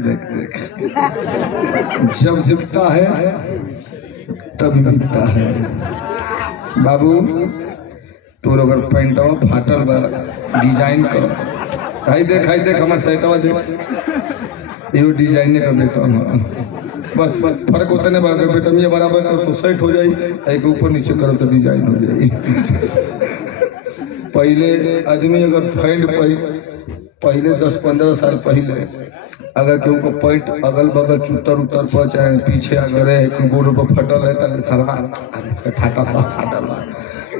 देख देख जब दिखता है तब बिकता है। बाबू तोर अगर पैंटवा फाटल बा डिजाइन कर, हाई देख हमार सेटवा देख, यो डिजाइन कर देखो। बस फर्क होता नहीं बात, बेटा मियाँ बराबर करो तो सेट हो जाए, एक ऊपर नीचे करो तो डिजाइन हो जाए। पहले आदमी अगर पहले 10-15 साल पहले अगर केहू को पैंट अगल बगल चुतर उतर पर चाहे पीछे अगर है गोड़ पर फटल है तो सरवा फाटल बा।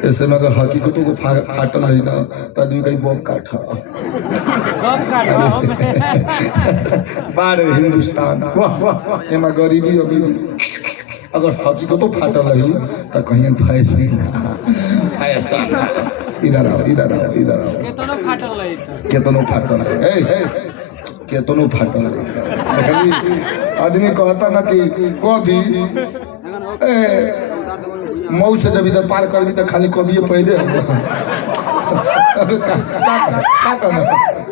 ऐसे में अगर हकीकतों को फाटल है ना तो आदमी कहीं बम काटा बारे हिंदुस्तान एमा गरीबी अभी अगर हकीकतों फाटल है तो कहीं फैसली ना ऐसा इधर आओ केतनो फाटल आदमी कहता ना कि कभी मऊ से जब इधर पार कर दी तो खाली कभी पैदे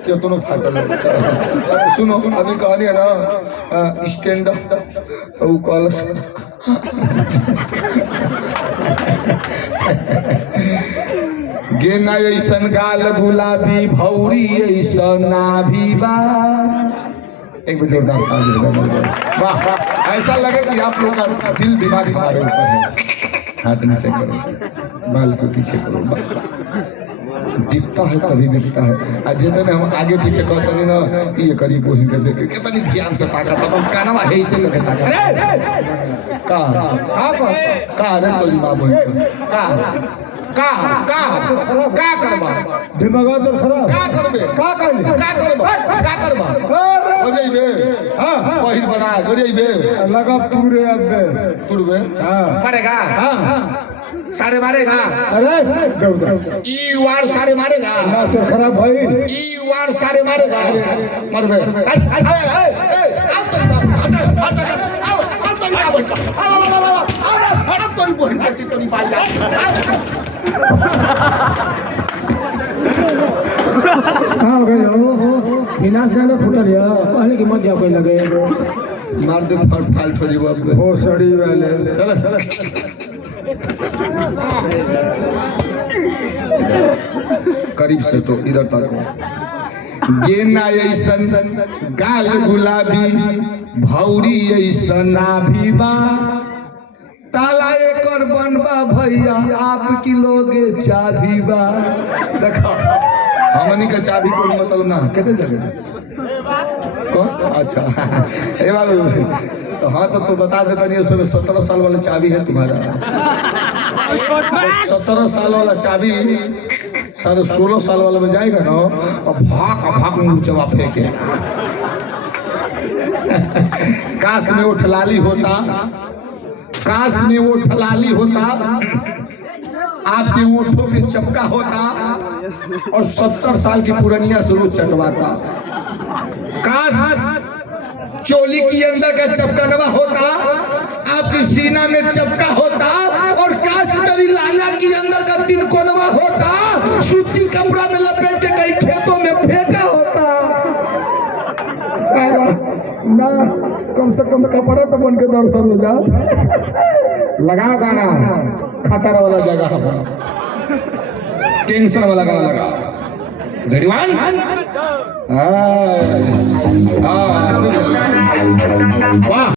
केतनो फाटल सुनो अभी कहानी है ना स्टैंड तो कॉल गेना ऐसन गाल गुलाबी भौरी ऐसन नाभी बा। एक बार जोरदार वाह, ऐसा लगे कि आप लोग का दिल दिमाग हमारे ऊपर है। हाथ नीचे करो, बाल को पीछे करो, दिखता है तभी दिखता है। आज जितने हम आगे पीछे कहते हैं ना ये करीब वही कर देते कितनी ध्यान से ताका था का ना है इसे लगे ताका का रे कोई मां बोल का करबा दिमाग तो खराब का करबा हो जाइबे। हां पहिल बना हो जाइबे लगा तुरबे हां मारेगा सारे मारेगा। अरे ई वार सारे मारेगा ना तो खराब भाई, ई वार सारे मारेगा मरबे। पहले की मत जाओ कोई लगे मार दे फाल्ट हो जीव हो सड़ी वाले चल करीब से तो इधर तक गेना ऐसन गाल गुलाबी भौरी ऐसन नाभी बा। ताला एकर बनबा भैया आपकी लोगे चाबी बा। देखो हमनी का चाबी को मतलब ना कहते जगह अच्छा ए बाबू तो हाँ तो बता देता नहीं उसमें 17 साल वाला चाबी है तुम्हारा। 17 साल वाला चाबी 16.5 साल वाला में जाएगा ना तो भाग नीचवा फेंके। काश में वो ठलाली होता, काश में वो ठलाली होता, आपके ओठों पे चपका होता और 70 साल की पुरानिया से रोज चटवाता। काश चोली के अंदर का चपकनवा होता, आपकी सीना में चपका होता और काश मेरी लाला के अंदर का तिनकोनवा होता, सूती कपड़ा में लपेट के कई खेतों में फेंका होता। ना कम से कम कपड़ा तो बन के दर्शन हो जा। लगाओ गाना खतर वाला जगह, टेंशन वाला गाना लगा गड़ीवान। वाह